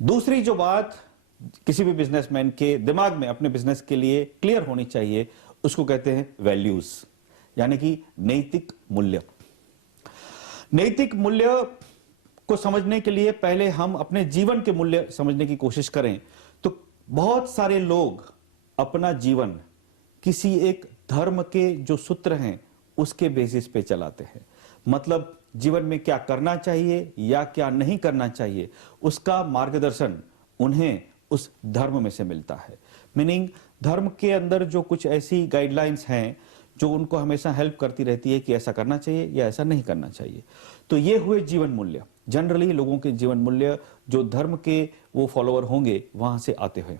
दूसरी जो बात किसी भी बिजनेसमैन के दिमाग में अपने बिजनेस के लिए क्लियर होनी चाहिए, उसको कहते हैं वैल्यूज, यानी कि नैतिक मूल्य। नैतिक मूल्य को समझने के लिए पहले हम अपने जीवन के मूल्य समझने की कोशिश करें तो बहुत सारे लोग अपना जीवन किसी एक धर्म के जो सूत्र हैं उसके बेसिस पे चलाते हैं। मतलब जीवन में क्या करना चाहिए या क्या नहीं करना चाहिए, उसका मार्गदर्शन उन्हें उस धर्म में से मिलता है। मीनिंग धर्म के अंदर जो कुछ ऐसी गाइडलाइंस हैं जो उनको हमेशा हेल्प करती रहती है कि ऐसा करना चाहिए या ऐसा नहीं करना चाहिए। तो ये हुए जीवन मूल्य। जनरली लोगों के जीवन मूल्य जो धर्म के वो फॉलोअर होंगे वहां से आते हुए,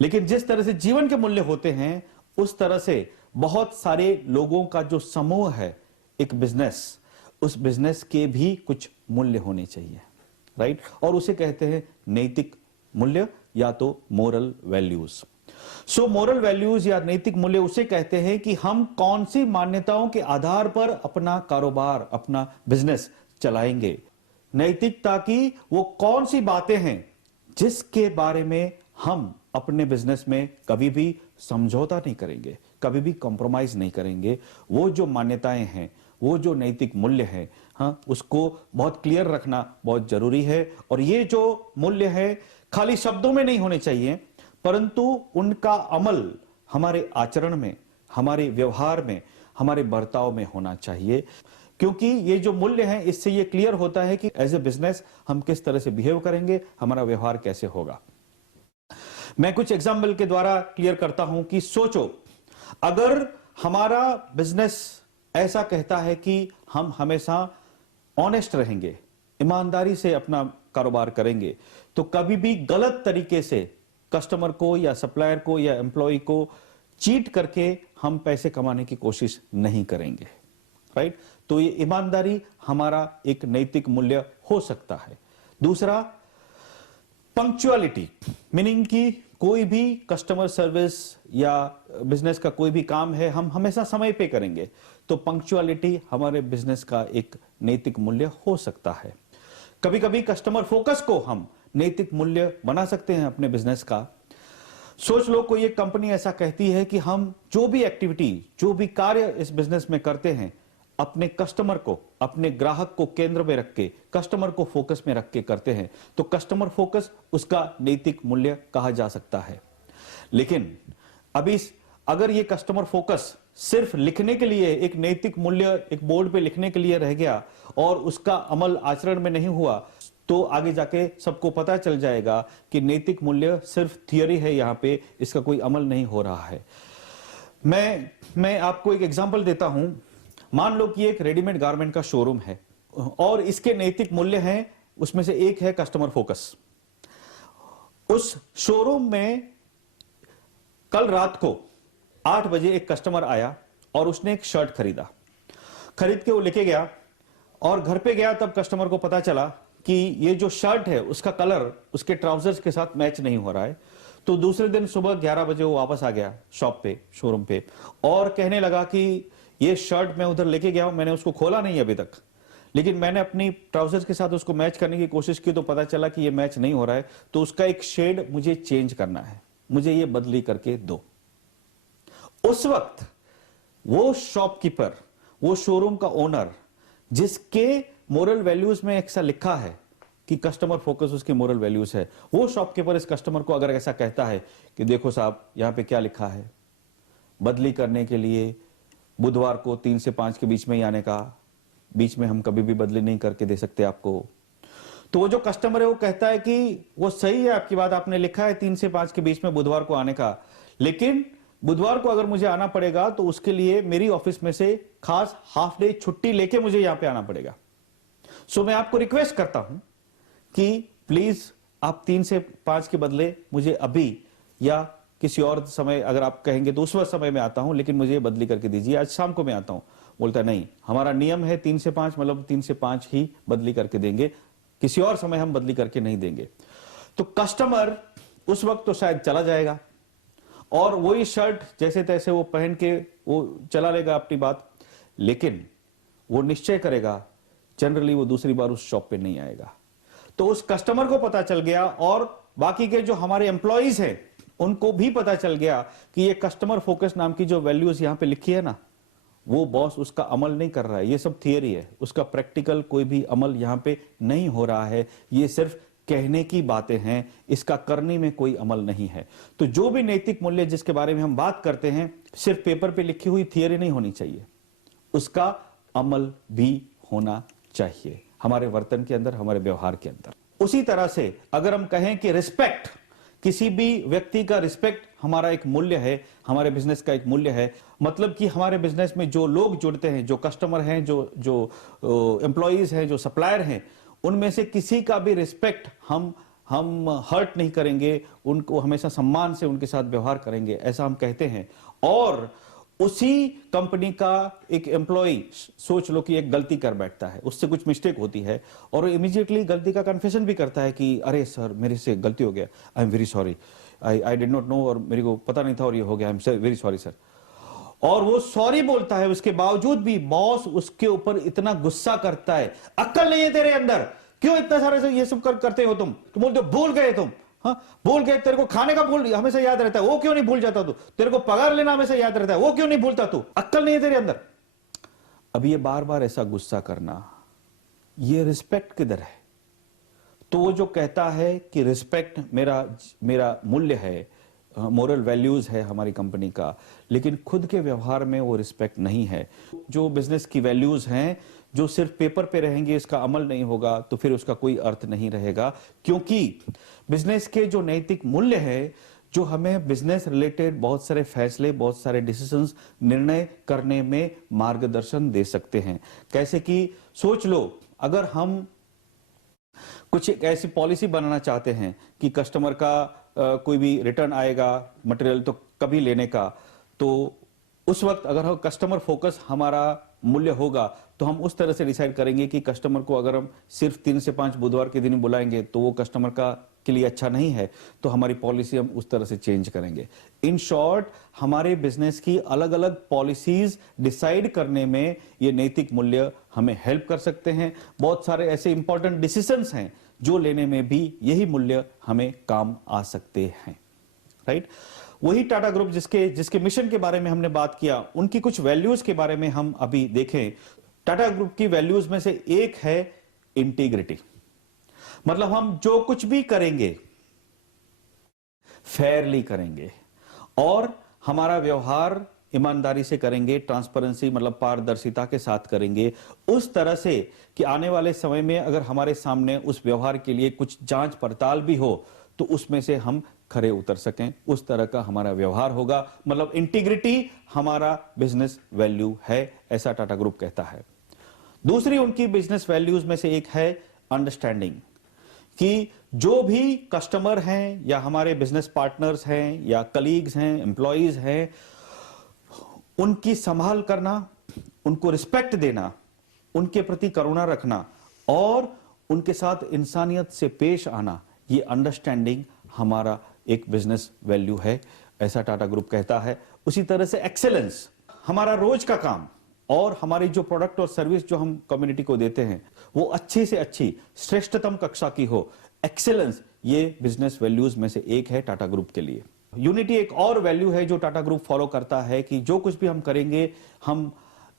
लेकिन जिस तरह से जीवन के मूल्य होते हैं उस तरह से बहुत सारे लोगों का जो समूह है एक बिजनेस, उस बिजनेस के भी कुछ मूल्य होने चाहिए, राइट? और उसे कहते हैं नैतिक मूल्य या तो मोरल वैल्यूज। सो मोरल वैल्यूज या नैतिक मूल्य उसे कहते हैं कि हम कौन सी मान्यताओं के आधार पर अपना कारोबार, अपना बिजनेस चलाएंगे। नैतिकता की वो कौन सी बातें हैं जिसके बारे में हम अपने बिजनेस में कभी भी समझौता नहीं करेंगे, कभी भी कॉम्प्रोमाइज नहीं करेंगे। वो जो मान्यताएं हैं, वो जो नैतिक मूल्य है, हाँ, उसको बहुत क्लियर रखना बहुत जरूरी है। और ये जो मूल्य है खाली शब्दों में नहीं होने चाहिए, परंतु उनका अमल हमारे आचरण में, हमारे व्यवहार में, हमारे बर्ताव में होना चाहिए। क्योंकि ये जो मूल्य हैं इससे ये क्लियर होता है कि एज ए बिजनेस हम किस तरह से बिहेव करेंगे, हमारा व्यवहार कैसे होगा। मैं कुछ एग्जाम्पल के द्वारा क्लियर करता हूं कि सोचो अगर हमारा बिजनेस ऐसा कहता है कि हम हमेशा ऑनेस्ट रहेंगे, ईमानदारी से अपना कारोबार करेंगे, तो कभी भी गलत तरीके से कस्टमर को या सप्लायर को या एम्प्लॉय को चीट करके हम पैसे कमाने की कोशिश नहीं करेंगे, राइट? तो ये ईमानदारी हमारा एक नैतिक मूल्य हो सकता है। दूसरा, पंक्चुअलिटी, मीनिंग कि कोई भी कस्टमर सर्विस या बिजनेस का कोई भी काम है हम हमेशा समय पे करेंगे, तो पंक्चुअलिटी हमारे बिजनेस का एक नैतिक मूल्य हो सकता है। कभी कभी कस्टमर फोकस को हम नैतिक मूल्य बना सकते हैं अपने बिजनेस का। सोच लो कोई एक कंपनी ऐसा कहती है कि हम जो भी एक्टिविटी, जो भी कार्य इस बिजनेस में करते हैं अपने कस्टमर को, अपने ग्राहक को केंद्र में रख के, कस्टमर को फोकस में रख के करते हैं, तो कस्टमर फोकस उसका नैतिक मूल्य कहा जा सकता है। लेकिन अभी अगर ये कस्टमर फोकस सिर्फ लिखने के लिए, एक नैतिक मूल्य एक बोर्ड पे लिखने के लिए रह गया और उसका अमल आचरण में नहीं हुआ, तो आगे जाके सबको पता चल जाएगा कि नैतिक मूल्य सिर्फ थियरी है, यहां पे इसका कोई अमल नहीं हो रहा है। मैं आपको एक एग्जांपल देता हूं। मान लो कि एक रेडीमेड गारमेंट का शोरूम है और इसके नैतिक मूल्य हैं, उसमें से एक है कस्टमर फोकस। उस शोरूम में कल रात को 8 बजे एक कस्टमर आया और उसने एक शर्ट खरीदा। खरीद के वो लेके गया और घर पे गया, तब कस्टमर को पता चला कि ये जो शर्ट है उसका कलर उसके ट्राउजर्स के साथ मैच नहीं हो रहा है। तो दूसरे दिन सुबह 11 बजे वो वापस आ गया शॉप पे, शोरूम पे, और कहने लगा कि ये शर्ट मैं उधर लेके गया हूं, मैंने उसको खोला नहीं अभी तक, लेकिन मैंने अपनी ट्राउजर्स के साथ उसको मैच करने की कोशिश की तो पता चला कि ये मैच नहीं हो रहा है, तो उसका एक शेड मुझे चेंज करना है, मुझे ये बदली करके दो। उस वक्त वो शॉपकीपर, वो शोरूम का ओनर जिसके मोरल वैल्यूज में ऐसा लिखा है कि कस्टमर फोकस उसके मोरल वैल्यूज है। वो शॉपकीपर इस कस्टमर को अगर ऐसा कहता है कि देखो साहब यहां पे क्या लिखा है, बदली करने के लिए बुधवार को 3 से 5 के बीच में ही आने का, बीच में हम कभी भी बदली नहीं करके दे सकते आपको। तो वो जो कस्टमर है वो कहता है कि वो सही है आपकी बात, आपने लिखा है 3 से 5 के बीच में बुधवार को आने का, लेकिन बुधवार को अगर मुझे आना पड़ेगा तो उसके लिए मेरी ऑफिस में से खास हाफ डे छुट्टी लेके मुझे यहां पे आना पड़ेगा। सो मैं आपको रिक्वेस्ट करता हूं कि प्लीज आप 3 से 5 के बदले मुझे अभी या किसी और समय अगर आप कहेंगे तो उस वक्त समय में आता हूं, लेकिन मुझे बदली करके दीजिए, आज शाम को मैं आता हूं। बोलता है नहीं, हमारा नियम है 3 से 5, मतलब 3 से 5 ही बदली करके देंगे, किसी और समय हम बदली करके नहीं देंगे। तो कस्टमर उस वक्त तो शायद चला जाएगा और वही शर्ट जैसे तैसे वो पहन के वो चला लेगा अपनी बात, लेकिन वो निश्चय करेगा जनरली वो दूसरी बार उस शॉप पे नहीं आएगा। तो उस कस्टमर को पता चल गया और बाकी के जो हमारे एम्प्लॉइज हैं उनको भी पता चल गया कि ये कस्टमर फोकस नाम की जो वैल्यूज यहां पे लिखी है ना, वो बॉस उसका अमल नहीं कर रहा है, ये सब थियरी है, उसका प्रैक्टिकल कोई भी अमल यहां पे नहीं हो रहा है, ये सिर्फ कहने की बातें हैं, इसका करने में कोई अमल नहीं है। तो जो भी नैतिक मूल्य जिसके बारे में हम बात करते हैं, सिर्फ पेपर पे लिखी हुई थियरी नहीं होनी चाहिए, उसका अमल भी होना चाहिए हमारे वर्तन के अंदर, हमारे व्यवहार के अंदर। उसी तरह से अगर हम कहें कि रिस्पेक्ट, किसी भी व्यक्ति का रिस्पेक्ट हमारा एक मूल्य है, हमारे बिजनेस का एक मूल्य है, मतलब कि हमारे बिजनेस में जो लोग जुड़ते हैं, जो कस्टमर हैं, जो एम्प्लॉइज हैं, जो सप्लायर हैं, उनमें से किसी का भी रिस्पेक्ट हम हर्ट नहीं करेंगे, उनको हमेशा सम्मान से उनके साथ व्यवहार करेंगे, ऐसा हम कहते हैं। और उसी कंपनी का एक एम्प्लॉय सोच लो कि एक गलती कर बैठता है, उससे कुछ मिस्टेक होती है और इमीडिएटली गलती का कन्फेशन भी करता है कि अरे सर मेरे से गलती हो गया, I am very sorry, I did not know, और मेरे को पता नहीं था और ये हो गया, I am very sorry sir. और वो सॉरी बोलता है, उसके बावजूद भी बॉस उसके ऊपर इतना गुस्सा करता है, अक्ल नहीं है तेरे अंदर, क्यों इतना सारा ये सब करते हो तुम बोलते हो भूल गए तुम, हाँ भूल गए, तेरे को खाने का भूल हमेशा याद रहता है, वो क्यों नहीं भूल जाता तू, तेरे को पगार लेना हमेशा याद रहता है, वो क्यों नहीं भूलता तू, अक्ल नहीं है तेरे अंदर। अब ये बार बार ऐसा गुस्सा करना, ये रिस्पेक्ट किधर है? तो वो जो कहता है कि रिस्पेक्ट मेरा मूल्य है, मोरल वैल्यूज है हमारी कंपनी का, लेकिन खुद के व्यवहार में वो रिस्पेक्ट नहीं है। जो बिजनेस की वैल्यूज हैं जो सिर्फ पेपर पे रहेंगे, इसका अमल नहीं होगा तो फिर उसका कोई अर्थ नहीं रहेगा, क्योंकि बिजनेस के जो नैतिक मूल्य है, जो हमें बिजनेस रिलेटेड बहुत सारे फैसले, बहुत सारे डिसीजंस, निर्णय करने में मार्गदर्शन दे सकते हैं। कैसे कि सोच लो, अगर हम कुछ एक ऐसी पॉलिसी बनाना चाहते हैं कि कस्टमर का कोई भी रिटर्न आएगा मटेरियल तो कभी लेने का, तो उस वक्त अगर कस्टमर फोकस हमारा मूल्य होगा तो हम उस तरह से डिसाइड करेंगे कि कस्टमर को अगर हम सिर्फ 3 से 5 बुधवार के दिन ही बुलाएंगे तो वो कस्टमर के लिए अच्छा नहीं है, तो हमारी पॉलिसी हम उस तरह से चेंज करेंगे। इन शॉर्ट, हमारे बिजनेस की अलग अलग पॉलिसीज डिसाइड करने में ये नैतिक मूल्य हमें हेल्प कर सकते हैं। बहुत सारे ऐसे इंपॉर्टेंट डिसीजंस हैं जो लेने में भी यही मूल्य हमें काम आ सकते हैं, राइट। वही टाटा ग्रुप जिसके मिशन के बारे में हमने बात किया, उनकी कुछ वैल्यूज के बारे में हम अभी देखें। टाटा ग्रुप की वैल्यूज में से एक है इंटीग्रिटी, मतलब हम जो कुछ भी करेंगे फेयरली करेंगे और हमारा व्यवहार ईमानदारी से करेंगे, ट्रांसपेरेंसी मतलब पारदर्शिता के साथ करेंगे, उस तरह से कि आने वाले समय में अगर हमारे सामने उस व्यवहार के लिए कुछ जांच पड़ताल भी हो तो उसमें से हम खरे उतर सकें, उस तरह का हमारा व्यवहार होगा। मतलब इंटीग्रिटी हमारा बिजनेस वैल्यू है, ऐसा टाटा ग्रुप कहता है। दूसरी उनकी बिजनेस वैल्यूज में से एक है अंडरस्टैंडिंग, कि जो भी कस्टमर हैं या हमारे बिजनेस पार्टनर्स हैं या कलीग्स हैं, एम्प्लॉइज हैं, उनकी संभाल करना, उनको रिस्पेक्ट देना, उनके प्रति करुणा रखना और उनके साथ इंसानियत से पेश आना, ये अंडरस्टैंडिंग हमारा एक बिजनेस वैल्यू है, ऐसा टाटा ग्रुप कहता है। उसी तरह से एक्सेलेंस, हमारा रोज का काम और हमारी जो प्रोडक्ट और सर्विस जो हम कम्युनिटी को देते हैं वो अच्छी से अच्छी श्रेष्ठतम कक्षा की हो, एक्सेलेंस, ये बिजनेस वैल्यूज में से एक है टाटा ग्रुप के लिए। यूनिटी एक और वैल्यू है जो टाटा ग्रुप फॉलो करता है कि जो कुछ भी हम करेंगे हम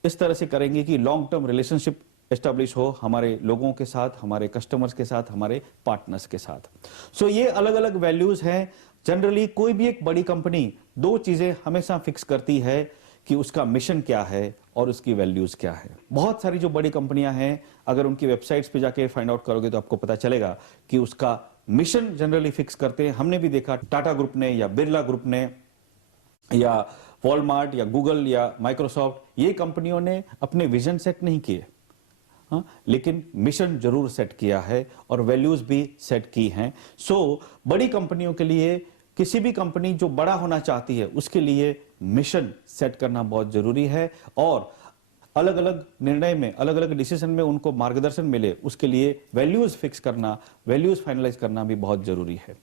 इस तरह से करेंगे कि लॉन्ग टर्म रिलेशनशिप एस्टेब्लिश हो हमारे लोगों के साथ, हमारे कस्टमर्स के साथ, हमारे पार्टनर्स के साथ। सो ये अलग अलग वैल्यूज हैं। जनरली कोई भी एक बड़ी कंपनी दो चीजें हमेशा फिक्स करती है कि उसका मिशन क्या है और उसकी वैल्यूज क्या है। बहुत सारी जो बड़ी कंपनियां हैं, अगर उनकी वेबसाइट्स पे जाके फाइंड आउट करोगे तो आपको पता चलेगा कि उसका मिशन जनरली फिक्स करते हैं। हमने भी देखा टाटा ग्रुप ने या बिरला ग्रुप ने या वॉलमार्ट या गूगल या माइक्रोसॉफ्ट, ये कंपनियों ने अपने विजन सेट नहीं किए, हाँ, लेकिन मिशन जरूर सेट किया है और वैल्यूज भी सेट की हैं। सो बड़ी कंपनियों के लिए, किसी भी कंपनी जो बड़ा होना चाहती है उसके लिए मिशन सेट करना बहुत जरूरी है, और अलग अलग निर्णय में, अलग अलग डिसीजन में उनको मार्गदर्शन मिले उसके लिए वैल्यूज फिक्स करना, वैल्यूज फाइनलाइज करना भी बहुत जरूरी है।